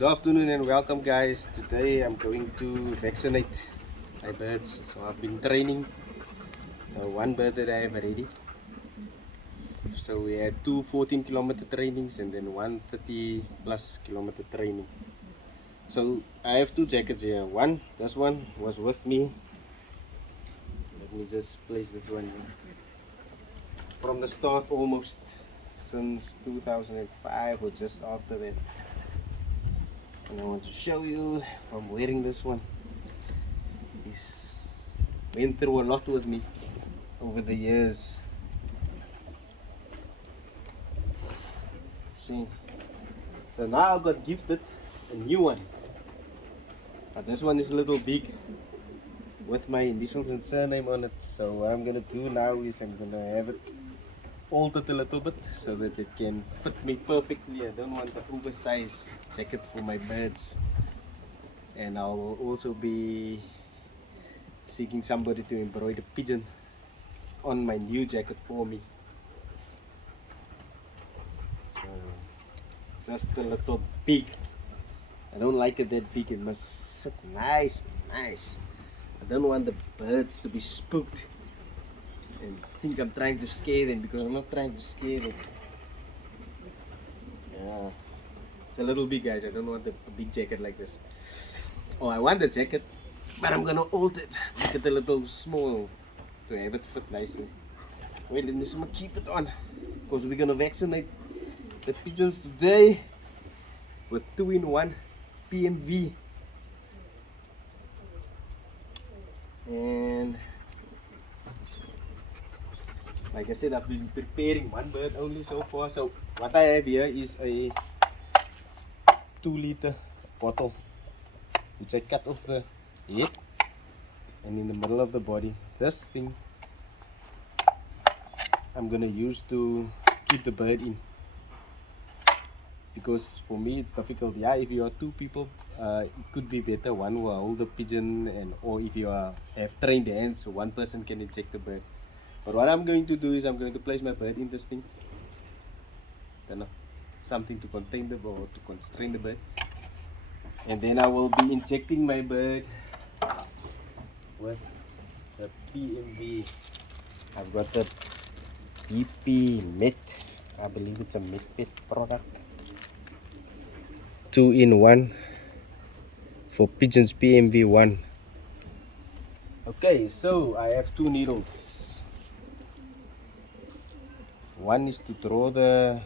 Good afternoon and welcome, guys. Today I'm going to vaccinate my birds. So I've been training one bird that I have already. So we had two 14-kilometer trainings and then one 30+ kilometer training. So I have two jackets here. This one was with me. Let me just place this one here. From the start, almost since 2005 or just after that. And I want to show you I'm wearing this one. He's went through a lot with me over the years. See, so now I got gifted a new one, but this one is a little big with my initials and surname on it. So what I'm gonna do now is I'm gonna have it altered a little bit so that it can fit me perfectly. I don't want the oversized jacket for my birds, and I will also be seeking somebody to embroider Pigeon on my new jacket for me. So just a little big. I don't like it that big. It must sit nice. I don't want the birds to be spooked and think I'm trying to scare them, because I'm not trying to scare them. Yeah, it's a little big, guys. I don't want a big jacket like this. Oh, I want the jacket, but I'm gonna alter it, make it a little small to have it fit nicely. Wait, let me just keep it on, because we're gonna vaccinate the pigeons today with 2-in-1 PMV. And like I said, I've been preparing one bird only so far. So what I have here is a 2-liter bottle, which I cut off the head and in the middle of the body. This thing I'm gonna use to keep the bird in, because for me it's difficult. Yeah, if you are two people, it could be better. One will hold the pigeon, and or if you have trained hands, so one person can inject the bird. But what I'm going to do is I'm going to place my bird in this thing. Don't know, something to contain the bird, or to constrain the bird. And then I will be injecting my bird with the PMV. I've got the BP Met. I believe it's a Met product. 2-in-1 for pigeons, PMV 1. Okay, so I have two needles. One is to draw the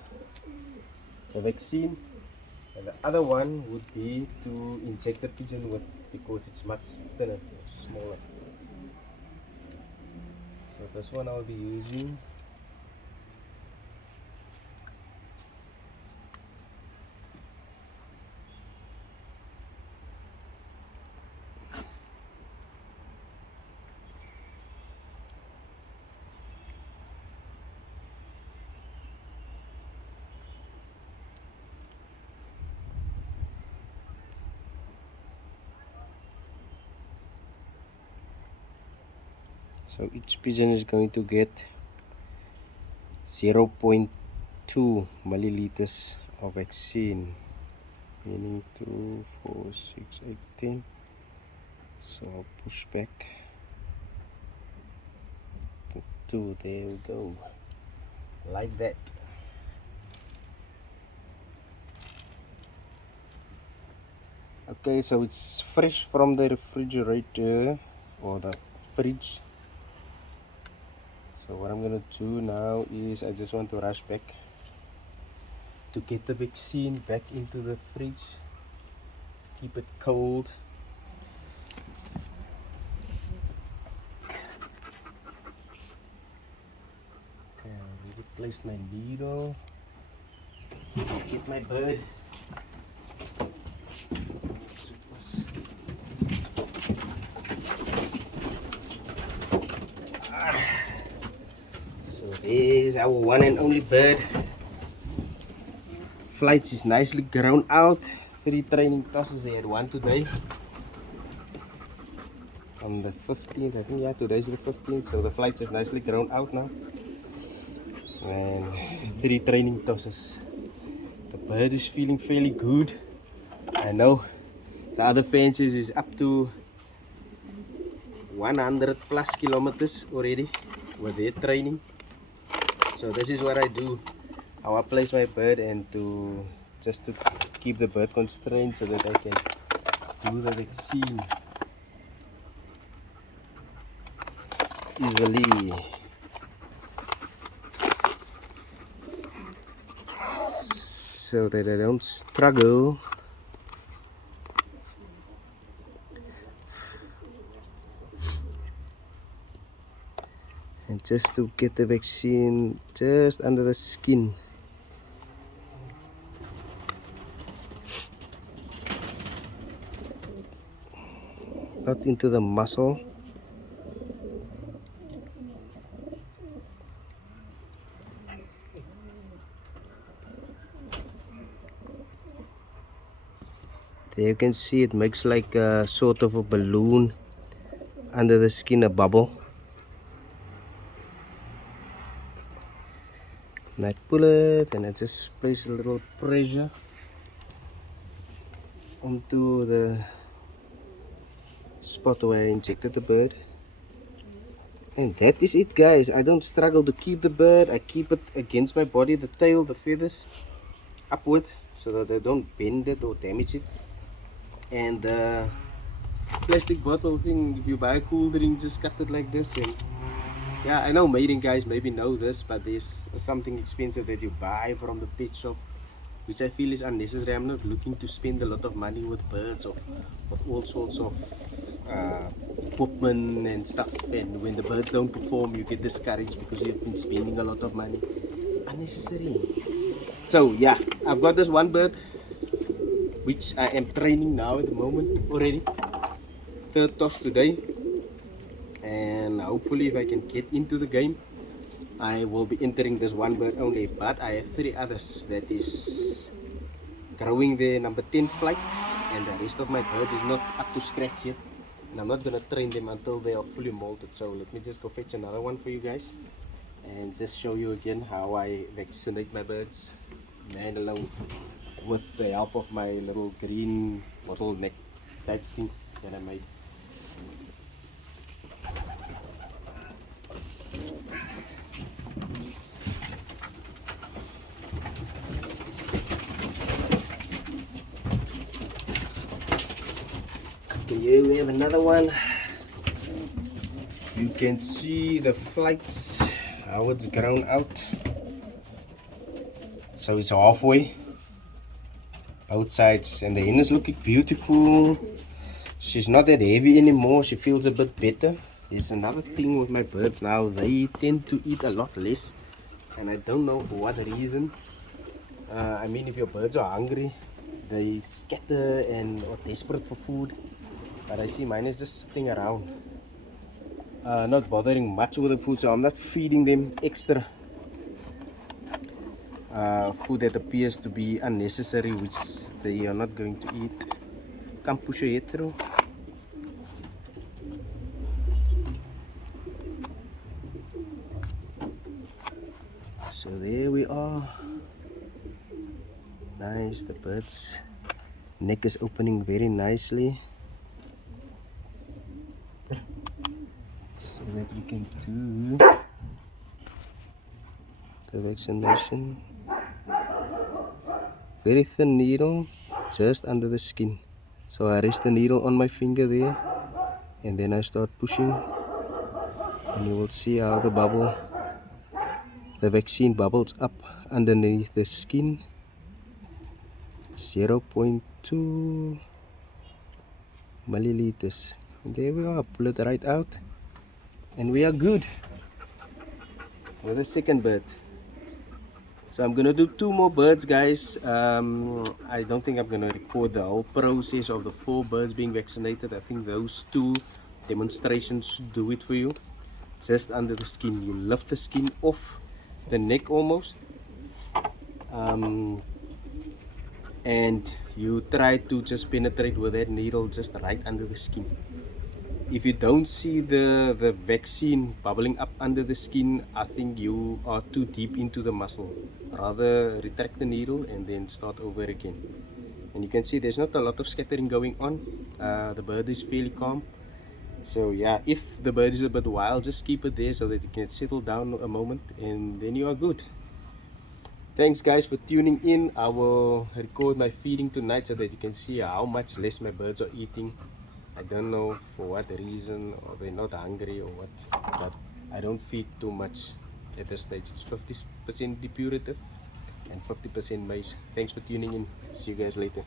vaccine, and the other one would be to inject the pigeon with, because it's much thinner, smaller. So this one I'll be using. So each pigeon is going to get 0.2 milliliters of vaccine, meaning 2, 4, 6, 8, 10. So I'll push back. 2, there we go, like that. Okay, so it's fresh from the refrigerator or the fridge. So what I'm gonna do now is I just want to rush back to get the vaccine back into the fridge, keep it cold. Okay, I already placed my needle. Get my bird. So there's our one and only bird. Flights is nicely grown out. 3 training tosses. They had one today on the 15th. I think, yeah, today's the 15th. So the flights is nicely grown out now. And 3 training tosses. The bird is feeling fairly good. I know the other fences is up to 100 plus kilometers already with their training. So this is what I do, how I place my bird, and to just to keep the bird constrained so that I can do the vaccine easily. So that I don't struggle. And just to get the vaccine just under the skin. Not into the muscle. There you can see it makes like a sort of a balloon under the skin, a bubble. And I pull it and I just place a little pressure onto the spot where I injected the bird. And that is it, guys. I don't struggle to keep the bird. I keep it against my body, the tail, the feathers upward, so that I don't bend it or damage it. And the plastic bottle thing, if you buy a cool drink, just cut it like this. And yeah, I know mating guys maybe know this, but there's something expensive that you buy from the pet shop, which I feel is unnecessary. I'm not looking to spend a lot of money with birds or with all sorts of equipment and stuff, and when the birds don't perform you get discouraged because you've been spending a lot of money unnecessary. So yeah, I've got this one bird which I am training now at the moment already. Third toss today, and hopefully if I can get into the game I will be entering this one bird only, but I have 3 others that is growing their number 10 flight, and the rest of my birds is not up to scratch yet, and I'm not gonna train them until they are fully molted. So let me just go fetch another one for you guys and just show you again how I vaccinate my birds, man alone, with the help of my little green bottleneck type thing that I made. Here we have another one. You can see the flights, how it's grown out. So it's halfway, both sides, and the hen is looking beautiful. She's not that heavy anymore, she feels a bit better. There's another thing with my birds now, they tend to eat a lot less, and I don't know for what reason. I mean, if your birds are hungry, they scatter and are desperate for food. But I see mine is just sitting around, not bothering much with the food, so I'm not feeding them extra food that appears to be unnecessary, which they are not going to eat. Come push your head through. So there we are. Nice, the bird's neck is opening very nicely, so that we can do the vaccination. Very thin needle, just under the skin. So I rest the needle on my finger there, and then I start pushing, and you will see how the vaccine bubbles up underneath the skin. 0.2 milliliters. And there we are, pull it right out, and we are good with the second bird. So I'm gonna do 2 more birds, guys. I don't think I'm gonna record the whole process of the 4 birds being vaccinated. I think those 2 demonstrations should do it for you. Just under the skin, you lift the skin off the neck almost, and you try to just penetrate with that needle just right under the skin. If you don't see the vaccine bubbling up under the skin, I think you are too deep into the muscle. Rather retract the needle and then start over again. and you can see there's not a lot of scattering going on. The bird is fairly calm. So yeah, if the bird is a bit wild, just keep it there so that it can settle down a moment, and then you are good. Thanks guys for tuning in. I will record my feeding tonight so that you can see how much less my birds are eating. I don't know for what reason, or they're not hungry or what, but I don't feed too much at this stage. It's 50% depurative and 50% maize. Thanks for tuning in. See you guys later.